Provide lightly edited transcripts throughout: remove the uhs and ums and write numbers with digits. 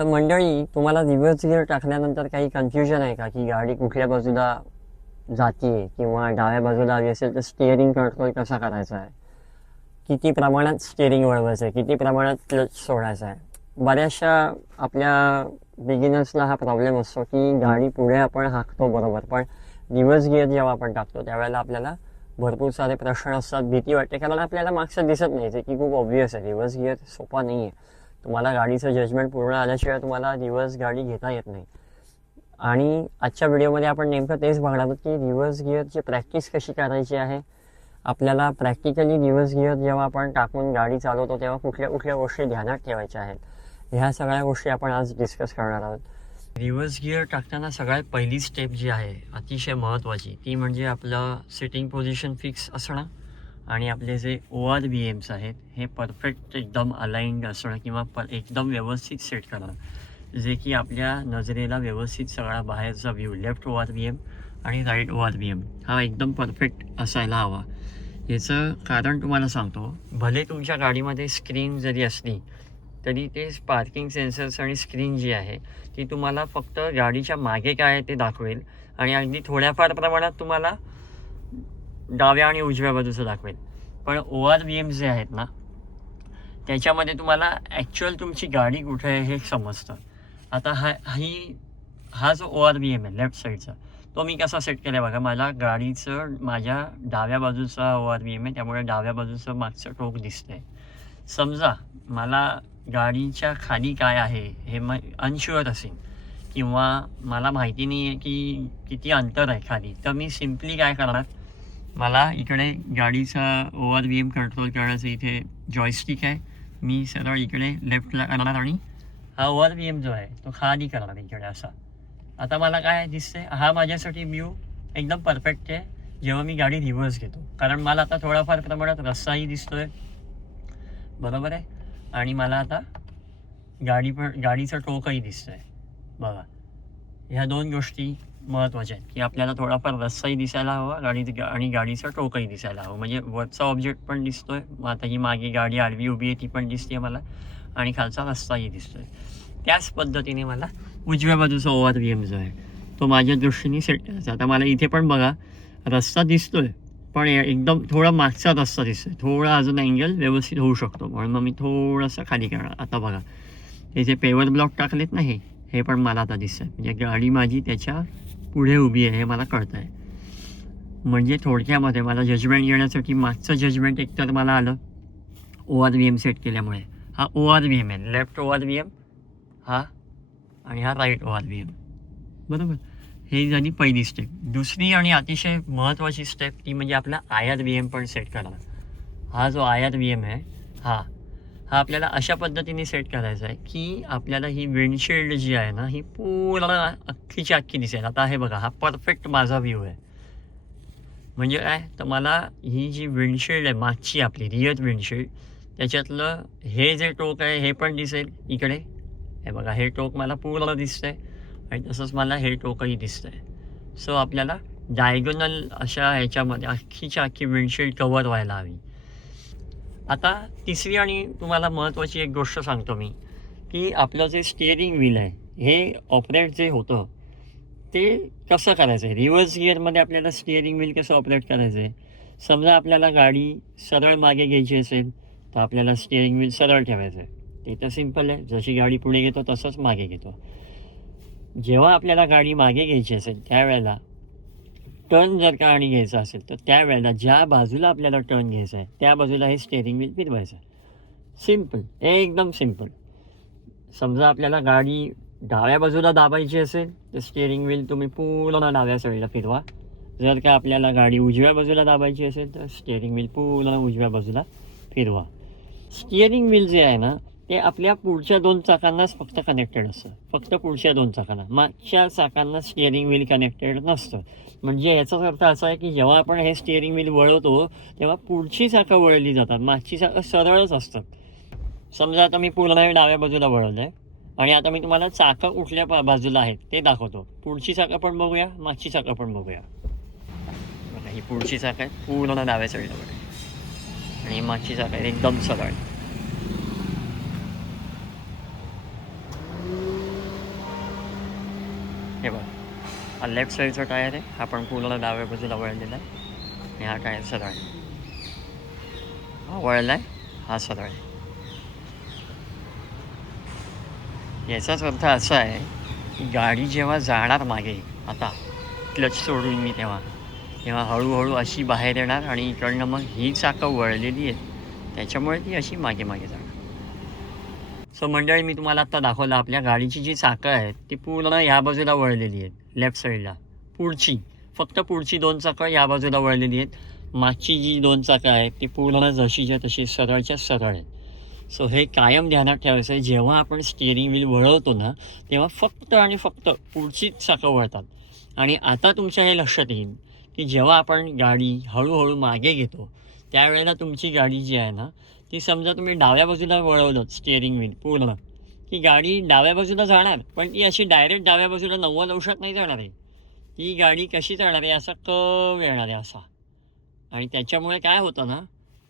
तर मंडळी, तुम्हाला रिव्हर्स गिअर टाकल्यानंतर काही कन्फ्युजन आहे का की गाडी कुठल्या बाजूला जाते किंवा डाव्या बाजूला हवी असेल तर स्टिअरिंग कंट्रोल कसा करायचा आहे, किती प्रमाणात स्टिअरिंग वळवायचं आहे, किती प्रमाणात क्लच सोडायचा आहे. बऱ्याचशा आपल्या बिगिनर्सला हा प्रॉब्लेम असतो की गाडी पुढे आपण हाकतो बरोबर, पण रिव्हर्स गिअर जेव्हा आपण टाकतो त्यावेळेला आपल्याला भरपूर सारे प्रश्न असतात, भीती वाटते, कारण आपल्याला मागचं दिसत नाही, जे की खूप ऑब्व्हियस आहे. रिव्हर्स गिअर सोपा नाही आहे. तुम्हाला गाडीचं जजमेंट पूर्ण आल्याशिवाय तुम्हाला रिव्हर्स गाडी घेता येत नाही. आणि आजच्या व्हिडिओमध्ये आपण नेमकं तेच बघणार आहोत की रिव्हर्स गिअरची प्रॅक्टिस कशी करायची आहे. आपल्याला प्रॅक्टिकली रिव्हर्स गिअर जेव्हा आपण टाकून गाडी चालवतो तेव्हा कुठल्या कुठल्या गोष्टी ध्यानात ठेवायच्या आहेत, ह्या सगळ्या गोष्टी आपण आज डिस्कस करणार आहोत. रिव्हर्स गिअर टाकताना सगळ्यात पहिली स्टेप जी आहे अतिशय महत्त्वाची, ती म्हणजे आपलं सिटिंग पोझिशन फिक्स असणं आणि आपले जे ORVMs आहेत हे परफेक्ट एकदम अलाइंड असणं किंवा एकदम व्यवस्थित सेट करणं, जे की आपल्या नजरेला व्यवस्थित सगळा बाहेरचा व्ह्यू, लेफ्ट ORVM आणि राईट ORVM हा एकदम परफेक्ट असायला हवा. याचं कारण तुम्हाला सांगतो, भले तुमच्या गाडीमध्ये स्क्रीन जरी असली तरी ते पार्किंग सेन्सर्स आणि स्क्रीन जी आहे ती तुम्हाला फक्त गाडीच्या मागे काय आहे ते दाखवेल आणि अगदी थोड्याफार प्रमाणात तुम्हाला डाव्या आणि उजव्या बाजूचं दाखवेल. पण ORVM जे आहेत ना, त्याच्यामध्ये तुम्हाला ॲक्च्युअल तुमची गाडी कुठे आहे हे समजतं. आता हा जो ORVM आहे लेफ्ट साईडचा, तो मी कसा सेट केला आहे बघा. मला गाडीचं माझ्या डाव्या बाजूचा ORVM आहे, त्यामुळे डाव्या बाजूचं मागचं टोक दिसतंय. समजा मला गाडीच्या खाली काय आहे हे अनश्युअर असेल किंवा मला माहिती नाही आहे की किती अंतर आहे खाली, तर मी सिम्पली काय करणार, मला इकडे गाडीचा ORVM कंट्रोल करण्याचं इथे जॉयस्टिक आहे, मी सरळ इकडे लेफ्टला करणार आणि हा ORVM जो आहे तो खाली करणार इकडे असा. आता मला काय दिसते, हा माझ्यासाठी व्ह्यू एकदम परफेक्ट आहे जेव्हा मी गाडी रिव्हर्स घेतो, कारण मला आता थोडाफार प्रमाणात रस्ताही दिसतोय बरोबर आहे आणि मला आता गाडीचं टोकही दिसतंय बघा. ह्या दोन गोष्टी महत्त्वाच्या आहेत की आपल्याला थोडाफार रस्ताही दिसायला हवा आणि गाडीचं टोकही दिसायला हवं, म्हणजे वरचा ऑब्जेक्ट पण दिसतोय, आता ही मागे गाडी आडवी उभी आहे ती पण दिसते मला आणि खालचा रस्ताही दिसतोय. त्याच पद्धतीने मला उजव्या बाजूचा ORVM जो आहे तो माझ्या दृष्टीने सेट करायचा. आता मला इथे पण बघा रस्ता दिसतोय, पण एकदम थोडा मागचा रस्ता दिसतोय, थोडा अजून अँगल व्यवस्थित होऊ शकतो, म्हणून मग मी थोडंसं खाली करणार. आता बघा हे जे पेवर ब्लॉक टाकलेत ना, हे पण मला आता दिसतंय, म्हणजे गाडी माझी त्याच्या पुढे उभी आहे हे मला कळतं आहे. म्हणजे थोडक्यामध्ये मला जजमेंट घेण्यासाठी मागचं जजमेंट एकतर मला आलं ORVM सेट केल्यामुळे. हा ORVM आहे, लेफ्ट ORVM हा आणि हा राईट ORVM बरोबर. ही झाली पहिली स्टेप. दुसरी आणि अतिशय महत्त्वाची स्टेप ती म्हणजे आपला IRVM पण सेट करणं. हा जो IRVM आहे हा आपल्याला अशा पद्धतीने सेट करायचा आहे की आपल्याला ही विंडशिल्ड जी आहे ना ही पूर्ण अख्खीची अख्खी दिसेल. आता हे बघा, हा परफेक्ट माझा व्ह्यू आहे. म्हणजे काय, तर मला ही जी विंडशिल्ड आहे मागची आपली रिअर विंडशिल्ड, त्याच्यातलं हे जे टोक आहे हे पण दिसेल इकडे. हे बघा, हे टोक मला पूर्ण दिसतंय आणि तसंच मला हे टोकही दिसतंय. सो आपल्याला डायगोनल अशा ह्याच्यामध्ये अख्खीच्या अख्खी विंडशिल्ड कव्हर व्हायला हवी. आता तिसरी आणि तुम्हाला महत्त्वाची एक गोष्ट सांगतो मी, की आपलं जे स्टिअरिंग व्हील आहे हे ऑपरेट जे होतं ते कसं करायचं आहे. रिव्हर्स गिअरमध्ये आपल्याला स्टिअरिंग व्हील कसं ऑपरेट करायचं आहे. समजा आपल्याला गाडी सरळ मागे घ्यायची असेल तर आपल्याला स्टिअरिंग व्हील सरळ ठेवायचं आहे. ते तर सिम्पल आहे, जशी गाडी पुढे घेतो तसंच मागे घेतो. जेव्हा आपल्याला गाडी मागे घ्यायची असेल त्यावेळेला टर्न जर का आणि घ्यायचा असेल तर त्यावेळेला ज्या बाजूला आपल्याला टर्न घ्यायचा आहे त्या बाजूला हे स्टिअरिंग व्हील फिरवायचं. सिम्पल, एकदम सिम्पल. समजा आपल्याला गाडी डाव्या बाजूला दाबायची असेल तर स्टिअरिंग व्हील तुम्ही पूर्ण डाव्या साईडला फिरवा. जर का आपल्याला गाडी उजव्या बाजूला दाबायची असेल तर स्टिअरिंग व्हील पूर्ण उजव्या बाजूला फिरवा. स्टिअरिंग व्हील जे आहे ना ते आपल्या पुढच्या 2 चाकांनाच फक्त कनेक्टेड असतं, फक्त पुढच्या 2 चाकांना. मागच्या चाकांना स्टिअरिंग व्हील कनेक्टेड नसतं. म्हणजे याचाच अर्थ असा आहे की जेव्हा आपण हे स्टिअरिंग व्हील वळवतो तेव्हा पुढची चाकं वळली जातात, मागची चाकं सरळच असतात. समजा आता मी पूर्ण डाव्या बाजूला वळवलं आहे आणि आता मी तुम्हाला चाकं कुठल्या बाजूला आहेत ते दाखवतो. पुढची चाकं पण बघूया, मागची चाकं पण बघूया. बघा, ही पुढची चाकं आहे पूर्ण डाव्या साईडला बघा आणि मागची चाकं आहे एकदम सरळ. हे बघ, हा लेफ्ट साईडचा टायर आहे, हा पण पूर्ण डाव्या बाजूला वळलेला आहे आणि हा टायर सरळ आहे, हा वळला आहे, हा सरळ आहे. याचाच अर्थ असा आहे की गाडी जेव्हा जाणार मागे, आता क्लच सोडून मी तेव्हा हळूहळू अशी बाहेर येणार आणि इकडनं मग ही चाकं वळलेली आहेत, त्याच्यामुळे ती अशी मागे मागे जाणार. सो मंडळी, मी तुम्हाला आत्ता दाखवलं आपल्या गाडीची जी चाकं आहेत ती पूर्ण ह्या बाजूला वळलेली आहेत लेफ्ट साईडला. फक्त पुढची 2 चाकं या बाजूला वळलेली आहेत. मागची जी 2 चाकं आहेत ती पूर्ण जशीच्या तशी सरळच्या सरळ आहेत. सो हे कायम ध्यानात ठेवायचं आहे, जेव्हा आपण स्टिअरिंग व्हील वळवतो ना तेव्हा फक्त आणि फक्त पुढचीच चाकं वळतात. आणि आता तुमच्या हे लक्षात येईल की जेव्हा आपण गाडी हळूहळू मागे घेतो त्यावेळेला तुमची गाडी जी आहे ना ती, समजा तुम्ही डाव्या बाजूला वळवलं स्टिअरिंग व्हील पूर्ण, की गाडी डाव्या बाजूला जाणार, पण ती अशी डायरेक्ट डाव्या बाजूला 90 अंशात नाही जाणार आहे. ती गाडी कशी जाणार आहे, असा कर्व येणार आहे असा. आणि त्याच्यामुळे काय होतं ना,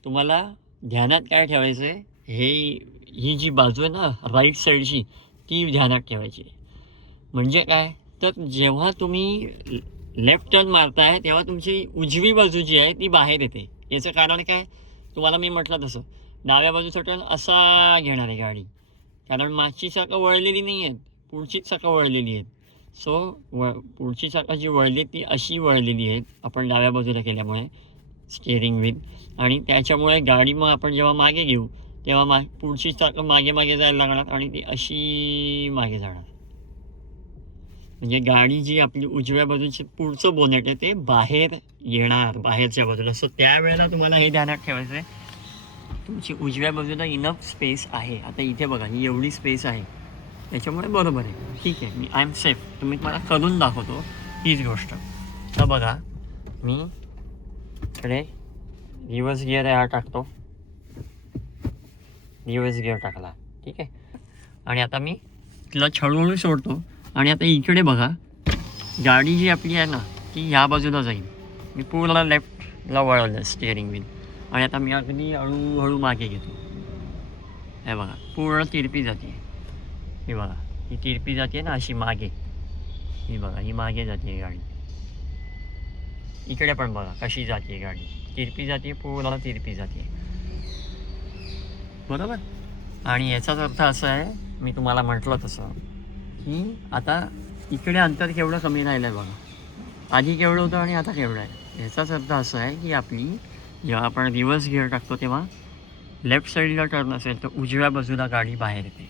तुम्हाला ध्यानात काय ठेवायचं आहे, ही जी बाजू आहे ना राईट साईडची, ती ध्यानात ठेवायची. म्हणजे काय, तर जेव्हा तुम्ही लेफ्ट टर्न मारताय तेव्हा तुमची उजवी बाजू जी आहे ती बाहेर येते. याचं कारण काय, तुम्हाला मी म्हटलं तसं डाव्या बाजूचा टर्न असा घेणार आहे गाडी, कारण मागची चाकं वळलेली नाही आहेत, पुढचीच चाकं वळलेली आहेत. सो पुढची चाकं जी वळली ती अशी वळलेली आहेत आपण डाव्या बाजूला केल्यामुळे स्टिअरिंग व्हील, आणि त्याच्यामुळे गाडी मग आपण जेव्हा मागे घेऊ तेव्हा पुढची चाकं मागे मागे जायला लागणार आणि ती अशी मागे जाणार. म्हणजे गाडी जी आपली उजव्या बाजूची पुढचं बोनेट आहे ते बाहेर येणार, बाहेरच्या बाजूला. सो त्यावेळेला तुम्हाला हे ध्यानात ठेवायचं आहे, तुमची उजव्या बाजूला इनफ स्पेस आहे. आता इथे बघा, ही एवढी स्पेस आहे, त्याच्यामुळे बरोबर आहे, ठीक आहे, मी आय एम सेफ. तुम्ही मला करून दाखवतो हीच गोष्ट. तर बघा, मी इकडे रिव्हर्स गिअर हा टाकतो, रिव्हर्स गिअर टाकला, ठीक आहे. आणि आता मी क्लच हळूहळू सोडतो. आणि आता इकडे बघा, गाडी जी आपली आहे ना ती ह्या बाजूला जाईल. मी पूर्ण लेफ्टला वळवलं स्टिअरिंग व्हील आणि आता मी अगदी हळूहळू मागे घेतो. हे बघा, पूर्ण तिरपी जाते. ही बघा, ही तिरपी जाते ना अशी मागे, ही बघा, ही मागे जाते गाडी. इकडे पण बघा कशी जाते गाडी, तिरपी जाते, पूर्ण तिरपी जाते, बरोबर. आणि याचाच अर्थ असा आहे, मी तुम्हाला म्हटलं तसं, की आता इकडे अंतर केवढं कमी राहिलं आहे बघा, आधी केवढं होतं आणि आता केवढं आहे. याचाच अर्थ असा आहे की आपली जेव्हा आपण रिव्हर्स गिअर टाकतो तेव्हा लेफ्ट साईडला टर्न असेल तर उजव्या बाजूला गाडी बाहेर येते.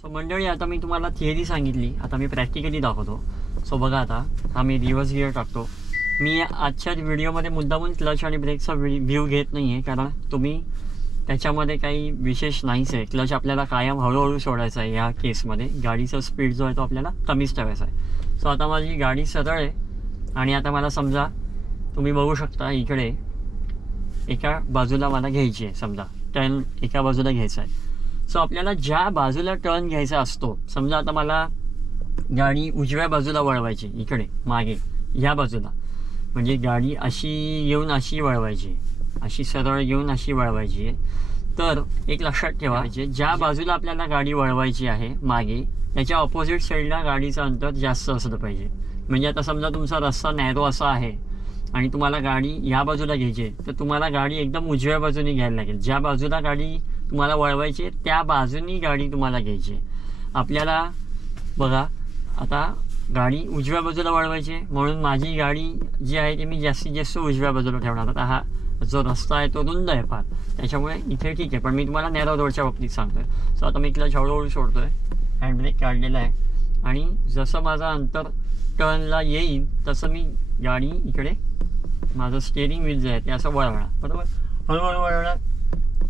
सो मंडळी, आता मी तुम्हाला थिअरी सांगितली, आता मी प्रॅक्टिकली दाखवतो. सो बघा, आता हा मी रिव्हर्स गिअर टाकतो. मी आजच्या व्हिडिओमध्ये मुद्दामून क्लच आणि ब्रेकचा व्ह्यू घेत नाही आहे, कारण तुम्ही त्याच्यामध्ये काही विशेष नाहीच आहे. क्लच आपल्याला कायम हळूहळू सोडायचा आहे. या केसमध्ये गाडीचा स्पीड जो आहे तो आपल्याला कमीच ठेवायचा आहे. सो आता माझी गाडी सरळ आहे आणि आता मला समजा, तुम्ही बघू शकता इकडे एका बाजूला मला घ्यायची आहे, समजा टर्न एका बाजूला घ्यायचा आहे. सो आपल्याला ज्या बाजूला टर्न घ्यायचा असतो, समजा आता मला गाडी उजव्या बाजूला वळवायची, इकडे मागे ह्या बाजूला, म्हणजे गाडी अशी येऊन अशी वळवायची, अशी सरळ घेऊन अशी वळवायची आहे. तर एक लक्षात ठेवा, ज्या बाजूला आपल्याला गाडी वळवायची आहे मागे, त्याच्या ऑपोजिट साईडला गाडीचं अंतर जास्त असलं पाहिजे. म्हणजे आता समजा तुमचा रस्ता नॅरो असा आहे आणि तुम्हाला गाडी या बाजूला घ्यायची आहे, तर तुम्हाला गाडी एकदम उजव्या बाजूने घ्यायला लागेल. ज्या बाजूला गाडी तुम्हाला वळवायची आहे त्या बाजूनी गाडी तुम्हाला घ्यायची आहे. आपल्याला बघा, आता गाडी उजव्या बाजूला वळवायची आहे, म्हणून माझी गाडी जी आहे ती मी जास्तीत जास्त उजव्या बाजूला ठेवणार. आता हा जो रस्ता आहे तो रुंद आहे फार, त्याच्यामुळे इथे ठीक आहे, पण मी तुम्हाला नॅरो रोडच्या बाबतीत सांगतो आहे. सो आता मी क्लच हळूहळू सोडतो आहे, हँडब्रेक काढलेला आहे, आणि जसं माझं अंतर टर्नला येईल तसं मी गाडी इकडे, माझं स्टिअरिंग व्हील जे आहे ते असं वळवणार, बरोबर, हळूहळू वळवणार.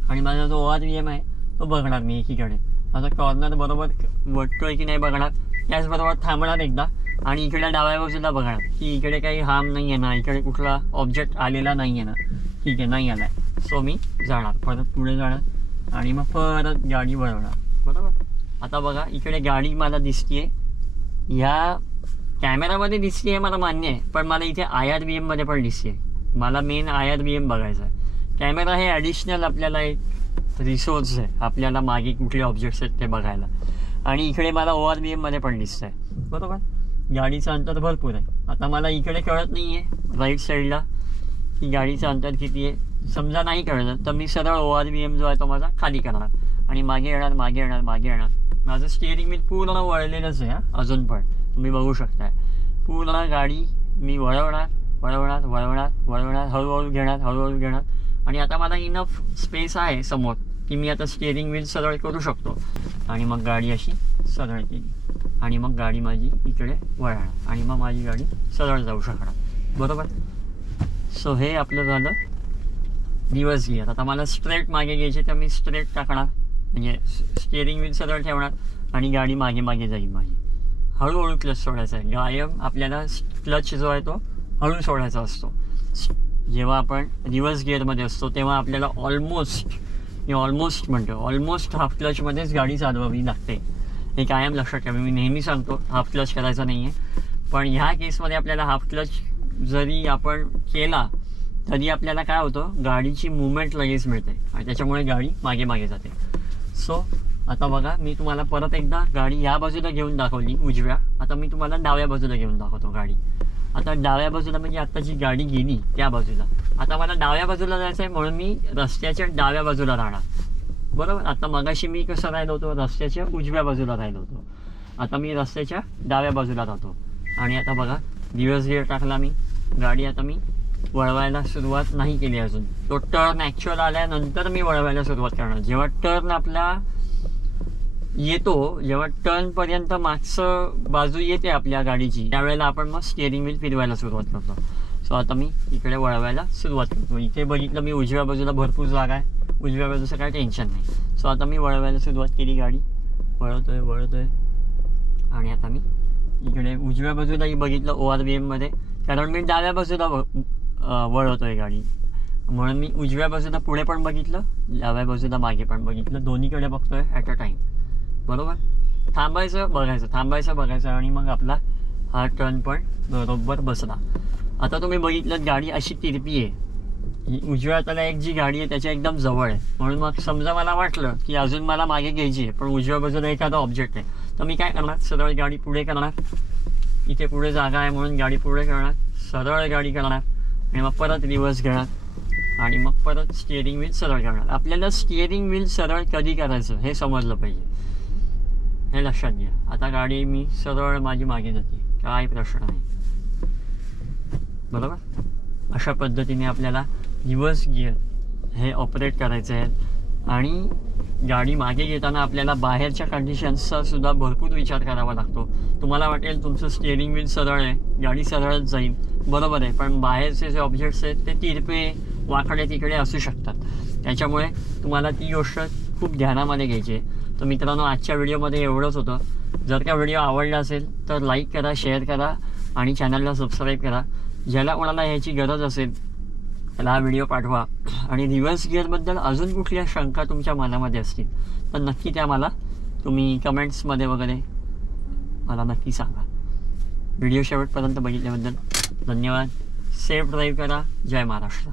आणि माझा जो ORVM आहे तो बघणार मी एकीकडे, माझा कॉर्नर बरोबर वटतोय की नाही बघणार, त्याचबरोबर थांबणार एकदा आणि इकडे डाव्या बाजूला बघणार की इकडे काही हार्म नाही आहे ना, इकडे कुठला ऑब्जेक्ट आलेला नाही आहे ना, ठीक आहे, नाही आला आहे. सो मी जाणार, परत पुढे जाणार आणि मग परत गाडी वळवणार, बरोबर. आता बघा, इकडे गाडी मला दिसते आहे, ह्या कॅमेरामध्ये दिसते आहे मला मान्य आहे, पण मला इथे IRBMमध्ये पण दिसते आहे. मला मेन IRBM बघायचं आहे. कॅमेरा हे ॲडिशनल आपल्याला एक रिसोर्स आहे, आपल्याला मागे कुठले ऑब्जेक्ट्स आहेत ते बघायला. आणि इकडे मला ORVMमध्ये पण दिसतं आहे, बरोबर. गाडीचं अंतर भरपूर आहे. आता मला इकडे कळत नाही आहे राईट साईडला की गाडीचं अंतर किती आहे. समजा नाही कळलं तर मी सरळ ORVM जो आहे तो माझा खाली करणार आणि मागे येणार मागे येणार मागे येणार. माझं स्टिअरिंग व्हील पूर्ण वळलेलंच आहे अजून पण तुम्ही बघू शकताय. पूर्ण गाडी मी वळवणार वळवणार वळवणार वळवणार हळूहळू घेणार आणि आता मला इनफ स्पेस आहे समोर की मी आता स्टिअरिंग व्हील सरळ करू शकतो आणि मग गाडी अशी सरळ केली आणि मग गाडी माझी इकडे वळणार आणि मग माझी गाडी सरळ जाऊ शकणार. बरोबर. सो हे आपलं झालं रिव्हर्स गिअर. आता मला स्ट्रेट मागे घ्यायचे तर मी स्ट्रेट टाकणार म्हणजे स्टिअरिंग व्हील सरळ ठेवणार आणि गाडी मागे मागे जाईल माझी. हळूहळू क्लच सोडायचा आहे. कायम आपल्याला क्लच जो आहे तो हळू सोडायचा असतो. जेव्हा आपण रिव्हर्स गिअरमध्ये असतो तेव्हा आपल्याला ऑलमोस्ट हाफ क्लचमध्येच गाडी चालवावी लागते. हे कायम लक्षात ठेवा. मी नेहमी सांगतो हाफ क्लच करायचा नाही आहे, पण ह्या केसमध्ये आपल्याला हाफ क्लच जरी आपण केला तरी आपल्याला काय होतं गाडीची मुवमेंट लगेच मिळते आणि त्याच्यामुळे गाडी मागे मागे जाते. सो आता बघा मी तुम्हाला परत एकदा गाडी या बाजूला घेऊन दाखवली उजव्या. आता मी तुम्हाला डाव्या बाजूला घेऊन दाखवतो गाडी. आता डाव्या बाजूला म्हणजे आता जी गाडी गेली त्या बाजूला. आता मला डाव्या बाजूला जायचं आहे म्हणून मी रस्त्याच्या डाव्या बाजूला राहणार. बरोबर. आता मगाशी मी कसं राहिलो होतो रस्त्याच्या उजव्या बाजूला राहिलो होतो. आता मी रस्त्याच्या डाव्या बाजूला राहतो आणि आता बघा रिव्हर्स गिअर टाकला मी. गाडी आता मी वळवायला सुरुवात नाही केली अजून. तो टर्न ॲक्च्युअल आल्यानंतर मी वळवायला सुरुवात करणार. जेव्हा टर्न आपला येतो जेव्हा टर्नपर्यंत मागचं बाजू येते आपल्या गाडीची त्यावेळेला आपण मग स्टिअरिंग व्हील फिरवायला सुरुवात करतो. सो आता मी इकडे वळवायला सुरुवात करतो. इथे बघितलं मी उजव्या बाजूला भरपूर जागा आहे. उजव्या बाजूचं काय टेन्शन नाही. सो आता मी वळवायला सुरुवात केली. गाडी वळवतोय आणि आता मी इकडे उजव्या बाजूलाही बघितलं ORVMमध्ये कारण मी डाव्या बाजूला वळवतोय गाडी म्हणून मी उजव्या बाजूला पुढे पण बघितलं डाव्या बाजूला मागे पण बघितलं. दोन्हीकडे बघतोय ॲट अ टाईम. बरोबर. थांबायचं बघायचं आणि मग आपला हा टर्न पण बरोबर बसला. आता तुम्ही बघितलं गाडी अशी तिरपी आहे. उजव्या हाताला एक जी गाडी आहे त्याच्या एकदम जवळ आहे म्हणून मग समजा मला वाटलं की अजून मला मागे घ्यायची आहे पण उजव्या बाजूला एखादा ऑब्जेक्ट आहे तर मी काय करणार सरळ गाडी पुढे करणार. इथे पुढे जागा आहे म्हणून गाडी पुढे करणार सरळ गाडी करणार आणि मग परत रिव्हर्स घेणार आणि मग परत स्टिअरिंग व्हील सरळ करणार. आपल्याला स्टिअरिंग व्हील सरळ कधी करायचं हे समजलं पाहिजे. हे लक्षात घ्या. आता गाडी मी सरळ माझी मागे जाते काय प्रश्न नाही. बरोबर. अशा पद्धतीने आपल्याला रिव्हर्स गिअर हे ऑपरेट करायचं आहे आणि गाडी मागे घेताना आपल्याला बाहेरच्या कंडिशन्सचा सुद्धा भरपूर विचार करावा लागतो. तुम्हाला वाटेल तुमचं स्टिअरिंग व्हील सरळ आहे गाडी सरळच जाईल. बरोबर आहे. पण बाहेरचे जे ऑब्जेक्ट्स आहेत ते तिरपे वाकडे तिकडे असू शकतात. त्याच्यामुळे तुम्हाला ती गोष्ट खूप ध्यानामध्ये घ्यायची आहे. तर मित्रांनो आजच्या व्हिडिओमध्ये एवढंच होतं. जर का व्हिडिओ आवडला असेल तर लाईक करा शेअर करा आणि चॅनलला सबस्क्राईब करा. ज्याला कोणाला ह्याची गरज असेल त्याला हा व्हिडिओ पाठवा आणि रिव्हर्स गिअरबद्दल अजून कुठल्या शंका तुमच्या मनामध्ये असतील तर नक्की त्या मला तुम्ही कमेंट्समध्ये वगैरे मला नक्की सांगा. व्हिडिओ शेवटपर्यंत बघितल्याबद्दल धन्यवाद. सेफ ड्राईव्ह करा. जय महाराष्ट्र.